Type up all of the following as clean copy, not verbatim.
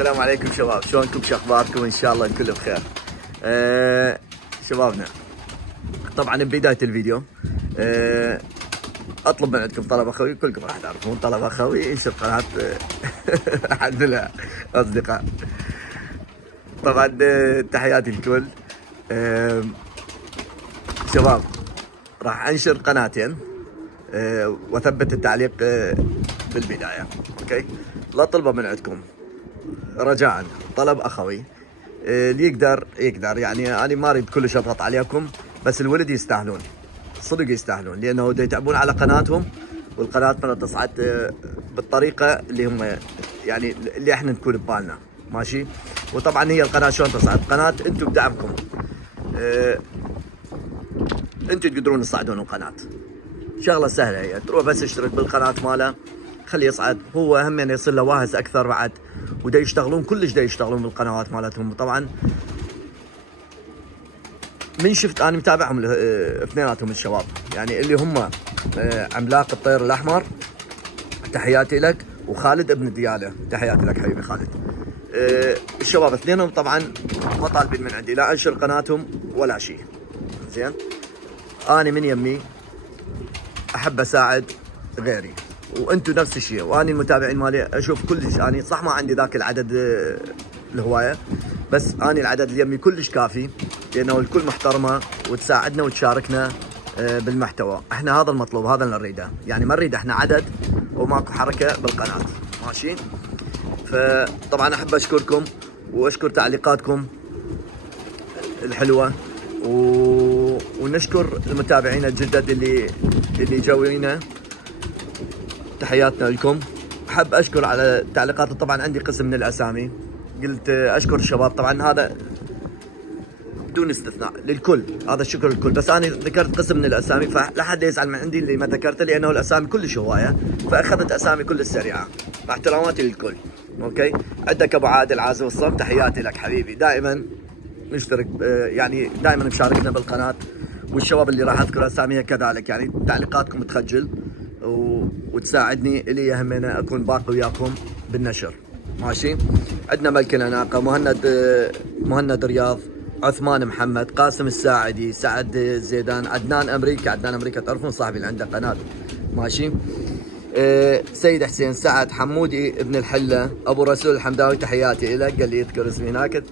السلام عليكم شباب، شلونكم؟ شو اخباركم؟ ان شاء الله الكل بخير. شبابنا، طبعا ببدايه الفيديو اطلب من عندكم طلب اخوي، كلكم راح تعرفون طلب اخوي، انشر قناه حد لها اصدقاء. طبعا تحياتي الكل. شباب، راح انشر قناتين واثبت التعليق بالبدايه. اوكي، لا طلبه من عندكم، رجاء طلب اخوي. اللي يقدر يعني انا ما اريد كلش اضغط عليكم، بس الولد يستاهلون، صدق يستاهلون، لانه دا يتعبون على قناتهم، والقناه ما تصعد بالطريقه اللي هم يعني اللي احنا نكون ببالنا. ماشي. وطبعا هي القناه شلون تصعد؟ قناه انتم بدعمكم، انتم تقدرون تصعدون القناه. شغله سهله هي، تروح بس اشترك بالقناه ماله، خليه يصعد. هو هم يصير له واهس اكثر بعد، ودا يشتغلون كلش، دا يشتغلون بالقنوات مالتهم. طبعا من شفت انا متابعهم اثنيناتهم الشباب، يعني اللي هم عملاق الطير الاحمر، تحياتي لك، وخالد ابن دياله، تحياتي لك حبيبي خالد. الشباب اثنينهم طبعا ما طالبين من عندي لا انشر قناتهم ولا شيء. زين، انا من يمي احب اساعد غيري، وانتم نفس الشيء، وانا المتابعين مالي اشوف كلش. انا صح ما عندي ذاك العدد الهوايه، بس انا العدد اللي يمي كلش كافي، لانه الكل محترمه وتساعدنا وتشاركنا بالمحتوى. احنا هذا المطلوب، هذا اللي نريده، يعني ما نريد احنا عدد وماكو حركه بالقناه. ماشي. فطبعا احب اشكركم واشكر تعليقاتكم الحلوه، ونشكر المتابعين الجدد اللي جوينا، تحياتنا لكم. احب اشكر على التعليقات. طبعا عندي قسم من الاسامي، قلت اشكر الشباب، طبعا هذا بدون استثناء للكل، هذا الشكر للكل، بس انا ذكرت قسم من الاسامي، فلا حد يزعل من عندي اللي ما ذكرته، لانه الاسامي كلش هوايه، فاخذت اسامي كل السريعه، مع احتراماتي للكل. اوكي، عندك ابو عادل عازو الصم، تحياتي لك حبيبي، دائما نشترك، يعني دائما مشاركنا بالقناه، والشباب اللي راح اذكر اساميها كذلك، يعني تعليقاتكم تخجل وتساعدني اللي يهمنا اكون باقي وياكم بالنشر. ماشي. عندنا ملك الاناقه، مهند رياض، عثمان محمد، قاسم الساعدي، سعد زيدان، عدنان امريكا تعرفون صاحبي اللي عنده قناه. ماشي. سيد حسين، سعد حمودي ابن الحله، ابو رسول الحمداوي، تحياتي لك. قال لي يذكر اسمي هناك،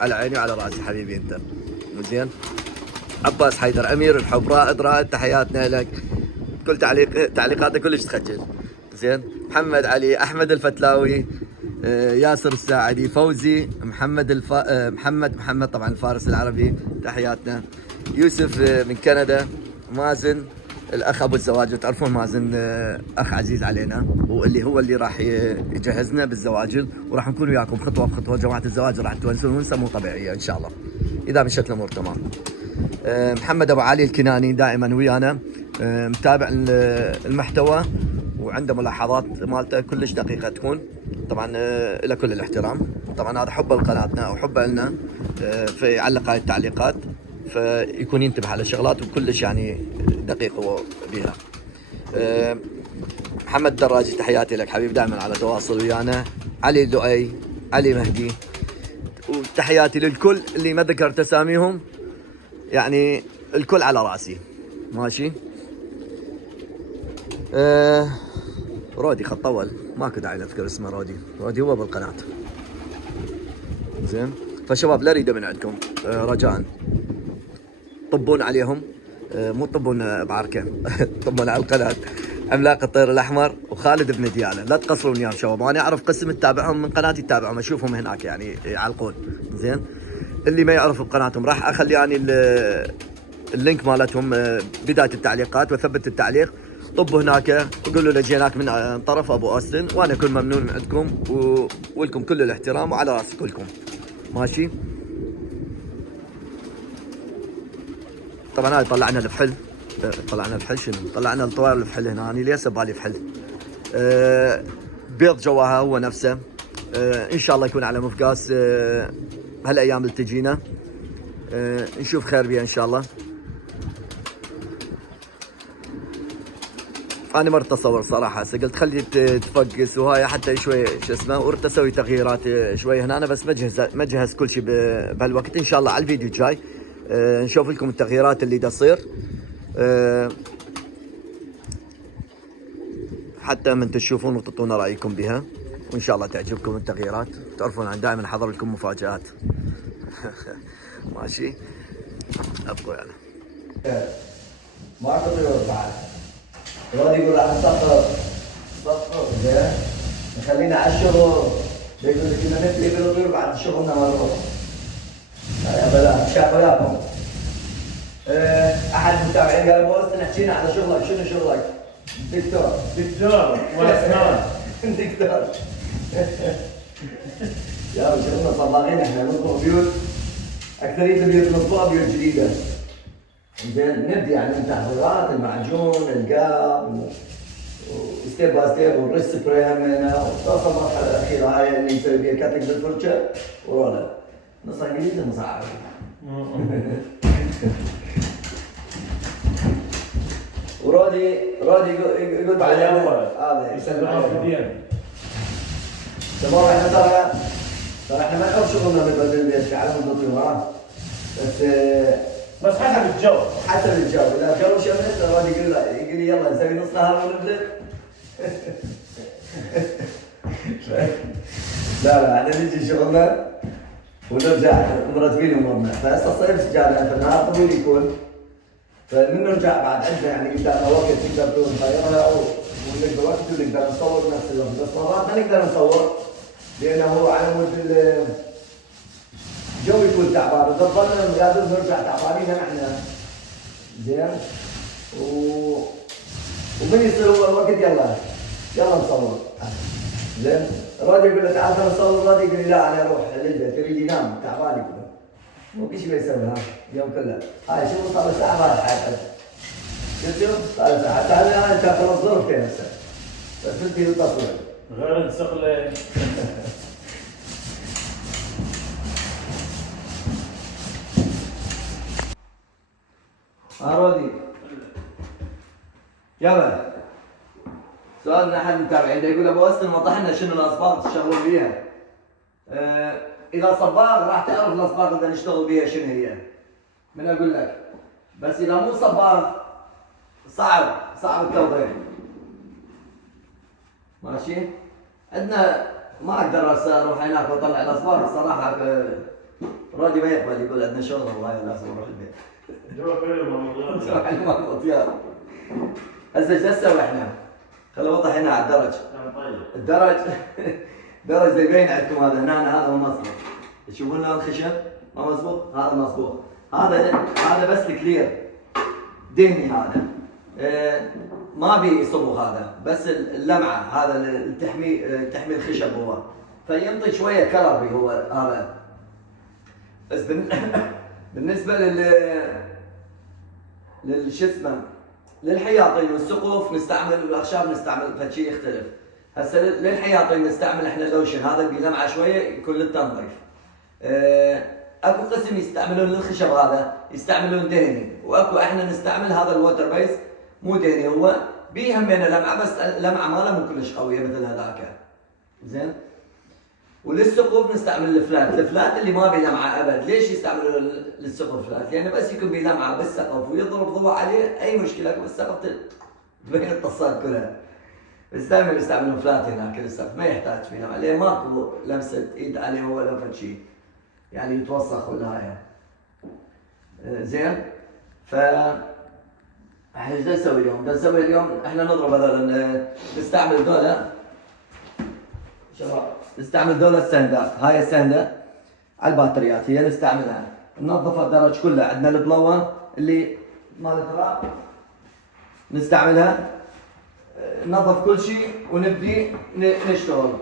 على عيني وعلى راسي حبيبي انت. زين. عباس حيدر، امير الحب، رائد تحياتنا لك. كل تعليقاتنا كلش تخجل. زين. محمد علي، احمد الفتلاوي، ياسر الساعدي، فوزي، محمد طبعا الفارس العربي، تحياتنا. يوسف من كندا، مازن الاخ ابو الزواج، تعرفون مازن اخ عزيز علينا، واللي هو اللي راح يجهزنا بالزواجل، وراح نكون وياكم خطوه بخطوه. جماعه الزواج راح تونسون ونسه مو طبيعيه ان شاء الله، اذا مشت الامور تمام. محمد ابو علي الكناني دائما ويانا، متابع المحتوى، وعنده ملاحظات مالته كلش دقيقه تكون. طبعا له كل الاحترام، طبعا هذا حبه لقناتنا وحبه لنا، فيعلق هاي التعليقات، فيكون ينتبه على الشغلات وكلش يعني دقيق هو بيها. محمد دراجي، تحياتي لك حبيب، دائما على تواصل ويانا. علي لؤي، علي مهدي، وتحياتي للكل اللي ما ذكرت اساميهم، يعني الكل على راسي. ماشي. رودي خط طول، ماكو داعي نذكر اسمه، رودي هو بالقناه. زين. فشباب، لا اريد من عندكم رجاء طبون عليهم، مو طبون بعركه طبون على القناه، عملاق الطير الاحمر وخالد ابن دياله، لا تقصرون وياهم شباب، وانا اعرف قسم تتابعهم من قناتي، تتابعهم اشوفهم هناك يعني يعلقون. زين. اللي ما يعرف بقناتهم راح اخلي يعني اللينك مالتهم بدايه التعليقات، واثبت التعليق، طبوا هناك وقولوا له جيناك من طرف ابو اوستن، وانا اكون ممنون من عندكم، ولكم كل الاحترام وعلى راس كلكم. ماشي. طبعا هاي طلعنا الفحل، شنو طلعنا الطوير الفحل هنا، انا ليس بالي فحل. بيض جواها هو نفسه، ان شاء الله يكون على مفقاس هالايام اللي تجينا، نشوف خير بها ان شاء الله. انا مرت اصور صراحه، هسه قلت خلي تفقس وهاي حتى شوي شو اسمه، ورت اسوي تغييرات شوي هنا. انا بس مجهز كل شيء بهالوقت. ان شاء الله على الفيديو الجاي نشوف لكم التغييرات اللي تصير، حتى من تشوفون وتعطونا رايكم بها، وان شاء الله تعجبكم التغييرات. تعرفون انا دائما احضر لكم مفاجات. ماشي ابقوا يعني. ما طيور بعد. الواد يقول راح نسقط زين، نخلينا على الشغل. يقول لك اذا نبي بالطيور بعد شغلنا ما نروح. يا بلا شاف وياكم. احد المتابعين قال بوست نحكينا على شغلك، شنو شغلك؟ دكتور واسنان. دكتور. يا رجل شغلنا صباغين احنا نطبخ بيوت، اكثريه البيوت نطبخها بيوت جديده. زين نبدي يعني من تحضيرات المعجون، القاب، وستيب باي ستيب، والريش سبراي همينه، وتوصل المرحله الاخيره هاي اللي يسوي فيها كاتنج بالفرشه ورولر. نص انجليزي نص عربي. ورودي يقول بعد اول هذا يسلمون في ديان. تمام. احنا ترى احنا ما نحب شغلنا بالبيت على الطيور، بس حسب الجو. حسب الجو. اذا الجو شمس الراد يقول لي يلا نسوي نص نهار ونبلد. لا احنا نجي شغلنا ونرجع مرتبين امورنا. فهسه الصيف جانا فالنهار طويل يكون، فمن نرجع بعد عندنا يعني قدامنا وقت نقدر نغيرها ونقدر وقت ونقدر نصور نفس الوقت. بس مرات ما نقدر نصور لانه على مود الجو يكون تعبان، اذا ضلنا لازم نرجع تعبانين نحن. زين ومن يصير هو الوقت يلا نصور. زين الراديو يقول له تعال خلينا نصور. الراديو يقول لي لا انا اروح للبيت، يريد ينام تعبان يقول مو كل شيء بيسوي ها اليوم كله. هاي شوفوا صار له ساعه ما حياتك. شفتوا؟ صار له ساعه. حتى انا انت خلص ظرفتين هسه بس بدي التصوير غير السقله. رودي يلا سؤال من احد المتابعين يقول ابو اسلم وضح لنا شنو الاصباغ تشتغلون بيها. اذا صباغ راح تعرف الاصباغ اللي نشتغل بيها شنو هي. من اقول لك، بس اذا مو صباغ صعب التوضيح. ماشي؟ عندنا ما اقدر هسه اروح هناك واطلع الاصباغ صراحه. رودي ما يقبل، يقول عندنا شغل والله لازم اروح البيت. روح هسه ايش نسوي احنا؟ خلينا نوضح هنا على الدرج. الدرج درج زي يبين عندكم هذا هنا، هذا مو مصبوغ. تشوفون الخشب ما مصبوغ، هذا مصبوغ. هذا بس الكلير دهني هذا. ما بي صبغ هذا، بس اللمعه هذا تحمي الخشب هو، فينطي شويه كلر بي هو هذا. بس بالنسبه شو اسمه للحياطين والسقف نستعمل، والاخشاب نستعمل فشي يختلف. هسه للحياطين نستعمل احنا اللوشن هذا بلمعه شويه يكون للتنظيف. اكو قسم يستعملون للخشب هذا يستعملون دهني، واكو احنا نستعمل هذا الووتر بيس مو دهني، هو بيه همينه لمعه بس اللمعه ماله مو كلش قويه مثل هذاك. زين. وللسقف نستعمل الفلات اللي ما بيه لمعه ابد. ليش يستعملوا للسقف فلات؟ لانه بس يكون بيه لمعه بالسقف ويضرب ضوء عليه اي مشكله بالسقف تبين الطصات كلها. بس دائما يستعملون فلات هناك للسقف، ما يحتاج فيه لمعه لان ماكو لمسه ايد عليه ولا فد شيء يعني يتوسخ ولا هاي. زين. احنا ايش نسوي اليوم؟ نسوي اليوم احنا نضرب هذول، نستعمل ذولا شباب، نستعمل ذولا السندات. هاي السنده على البطاريات هي نستعملها. ننظف الدرج كله. عندنا البلون اللي مال التراب نستعملها. ننظف كل شيء ونبدي نشتغل.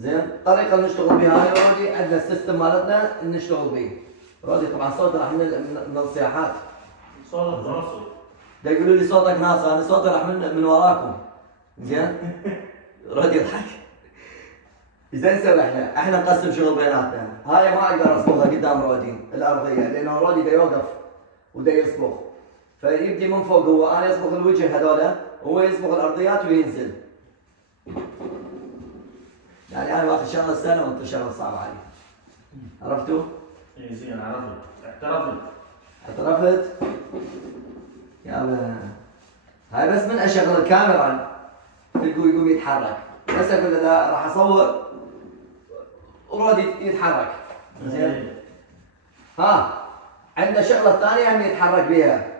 زين. الطريقه اللي نشتغل بها هاي رودي عندنا السيستم مالتنا نشتغل به. رودي طبعا صوت راح من الصياحات. صوتك ناصي. دا يقولوا لي صوتك ناصي، انا صوتي راح من وراكم. زين. رودي يضحك. ايش نسوي احنا نقسم شغل بيناتنا. هاي ما اقدر اصبغها قدام رودي الارضيه لانه رودي دا يوقف ودا يصبغ، فيبدي من فوق هو. انا اصبغ الوجه هذولا هو يصبغ الارضيات وينزل. يعني انا باخذ شغله سهله وانت شغله صعبه علي. عرفتوا؟ اي زين عرفت اعترفت. اعترفت؟ يلا هاي بس من اشغل الكاميرا تلقوا يقوم يتحرك، بس اقول له لا راح اصور وراد يتحرك. زين؟ ها عندنا شغله ثانيه هم يتحرك بها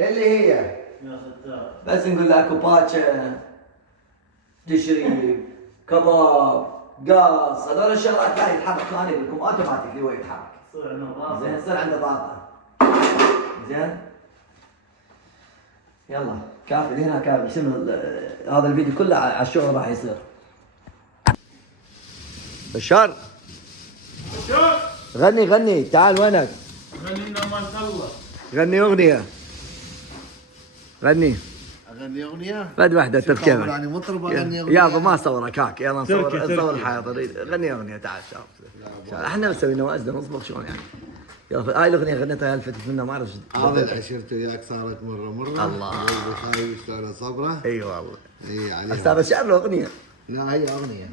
اللي هي يا ستار. بس نقول له اكو باتشا، تشريب، كباب، قاص، هذول الشغلات لا يتحرك ثاني بكم اوتوماتيكلي هو يتحرك. صار عندنا ضغط. زين يصير عنده طاقه. زين؟ يلا كافي هنا كافي. شنو هذا الفيديو كله على الشغل راح يصير. بشار غني تعال وينك؟ غنينا ما خلص. غني اغنيه. غني اغني اغنيه؟ بعد واحده شو تركيبه. خبر يعني مطرب اغني اغنيه؟ يابا ما صورك هاك، يلا نصور تركي. نصور الحياة. غني اغنيه تعال شوف. احنا مسوينا وازن نصبغ شلون يعني. يلا هاي الاغنيه غنيتها هلفتت منها ما اعرف هذا العشرة وياك صارت مره الله. قلبي خايف شلون صبره. اي والله. اي عليها. استاذ شعر له اغنيه. لا هي اغنيه.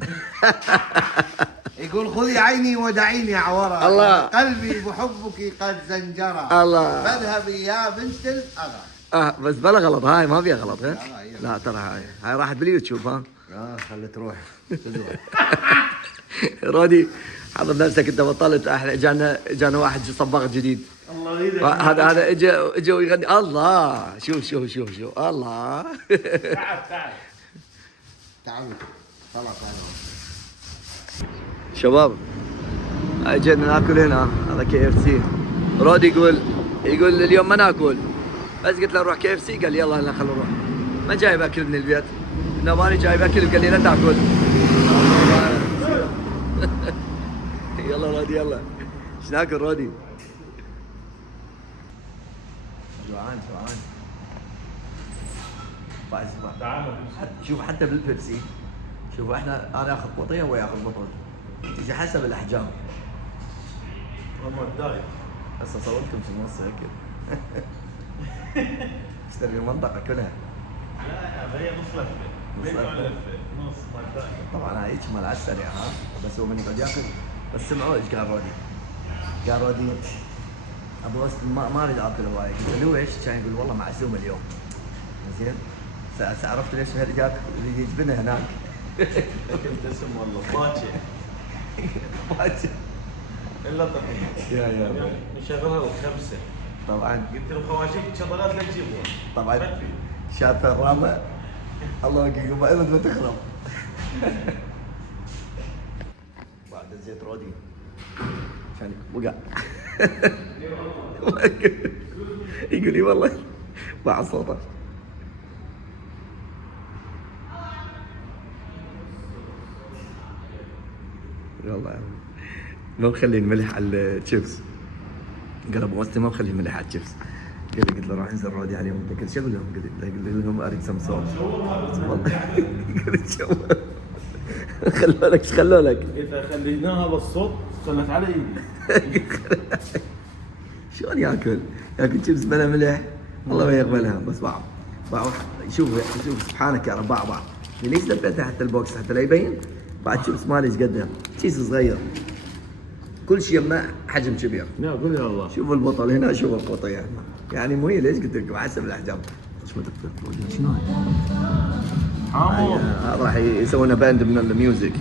يقول خذي عيني ودعيني عورا، الله. قلبي بحبك قد زنجرا، الله. فاذهبي يا بنت الاغا. بس بلا غلط، هاي ما فيها غلط. ها؟ لا، هي لا ترى هاي راحت باليوتيوب. ها خلي تروح. رودي حضر نفسك انت بطلت. احنا جانا واحد صباغ جديد. الله يدك. هذا اجى ويغني. الله شوف الله. تعال. تعال خلاص انا شباب اجينا ناكل هنا. هذا كي اف سي. رودي يقول اليوم ما ناكل، بس قلت له نروح كي اف سي. قال لي يلا خلينا نروح. ما جايب اكل من البيت، نباني جايب اكل. قال لي لا تاكل. يلا رودي يلا. ايش ناكل رودي؟ جوعان. تعال. شوف حتى بالبيبسي، شوف احنا انا اخذ بطيه وهو ياخذ بطل، تجي حسب الاحجام. والله دايت. هسه صورتكم في النص هيك. اشتري المنطقه كلها. لا هي نص لفه. نص لفة. نص ما دايت. طبعا هاي مال على السريع. ها بس هو من يقعد ياكل. بس سمعوا ايش قال رودي. قال رودي ابو أسد ما اريد اكل هواي. قلت له ليش؟ كان يقول والله معزوم اليوم. زين عرفت ليش اللي يجبنها هناك. كنت اسم والله باكي. الا طبيعي. يا نشغلها الخمسه. طبعا قلت له خواشيك شغلات لا تجيبون. طبعا شاف الرامة. الله يقيم ابد ما تخرب. بعد الزيت رودي عشان وقع. يقول لي والله مع صوته. والله ما مخلي الملح على الشيبس. قال ابو وسطي ما مخلي الملح على الشيبس. قلت له راح ينزل رودي عليهم. قلت شو اقول لهم؟ قلت لهم اريد سمسون. والله قلت شو خلوا لك اذا خليناها بالصوت خلت على ايدي. شلون ياكل شيبس بلا ملح؟ الله ما يقبلها. بس باع شوف سبحانك يا رب. باع ليش لفيتها حتى البوكس حتى لا يبين؟ بعد شيبس مالي ايش قدها؟ كيس صغير كل شيء يمه حجم كبير. لا قول يا الله. شوف البطل هنا، شوف القطيع يعني مو هي. ليش قلت لكم حسب الاحجام. شنو حامض. هذا راح يسوون باند من الميوزك.